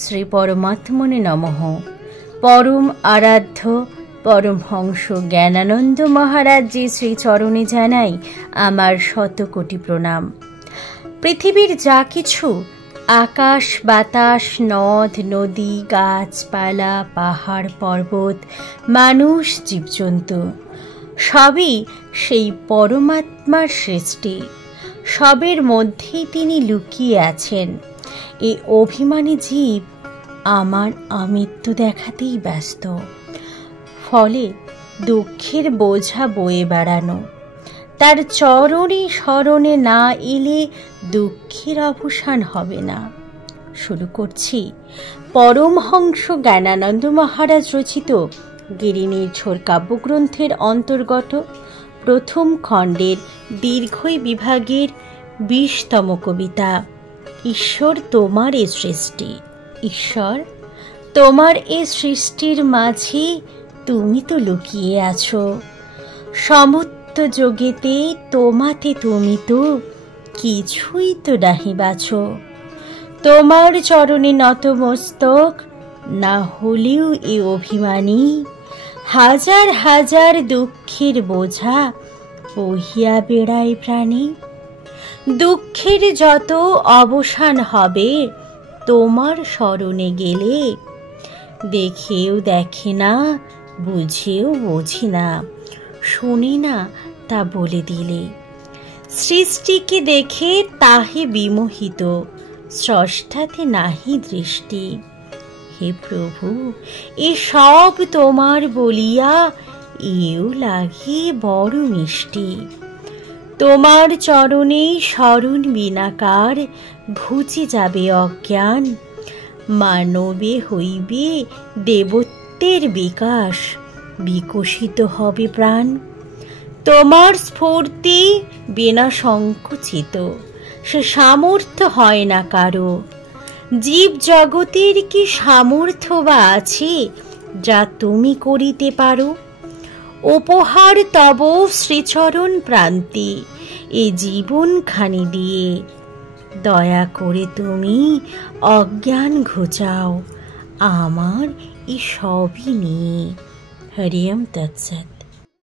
শ্রী পরমাত্মনে নমঃ। পরম আরাধ্য পরমহংস জ্ঞানানন্দ মহারাজজি শ্রীচরণে জানাই আমার শতকোটি প্রণাম। পৃথিবীর যা কিছু আকাশ বাতাস নদ নদী গাছপালা পাহাড় পর্বত মানুষ জীবজন্তু সবই সেই পরমাত্মার সৃষ্টি। সবের মধ্যেই তিনি লুকিয়ে আছেন। এই অভিমানী জীব আমার আমৃত্যু দেখাতেই ব্যস্ত, ফলে দুঃখের বোঝা বয়ে বেড়ানো। তার চরণে স্মরণে না এলে দুঃখের অবসান হবে না। শুরু করছি পরমহংস জ্ঞানানন্দ মহারাজ রচিত গিরিনির্ঝর কাব্যগ্রন্থের অন্তর্গত প্রথম খণ্ডের দীর্ঘই বিভাগের 20তম কবিতা। ঈশ্বর তোমার এ সৃষ্টি। ঈশ্বর তোমার এ সৃষ্টির মাঝে তুমি তো লুকিয়ে আছো। সমস্ত জগতে তোমাতে তুমি তো কিছুই তো নাহি বাছো। তোমার চরণে নতমস্তক না হলেও এ অভিমানী হাজার হাজার দুঃখের বোঝা বহিয়া বেড়ায় প্রাণী। দুঃখের যত অবসান হবে তোমার শরণে গেলে, দেখেও দেখে না বুঝেও বোঝে না শুনি না তা বলে দিলে। সৃষ্টিকে দেখে তাহে বিমোহিত স্রষ্টাতে নাহি দৃষ্টি। হে প্রভু এ সব তোমার বলিয়া এও লাগে বড় মিষ্টি। তোমার চরণে শরণ বিনাকার ঘুচে যাবে অজ্ঞান। মানবে হইবে দেবত্বের বিকাশ, বিকশিত হবে প্রাণ। তোমার স্ফূর্তি বিনা সংকুচিত সে সামর্থ্য হয় না কারো। জীব জগতের কি সামর্থ্য বা আছে যা তুমি করিতে পারো? উপহার তব শ্রীচরণ প্রান্তে এ জীবন খানি দিয়ে। দয়া করে তুমি অজ্ঞান ঘুচাও আমার এই সবই নিয়ে। হরি ওম তৎসৎ।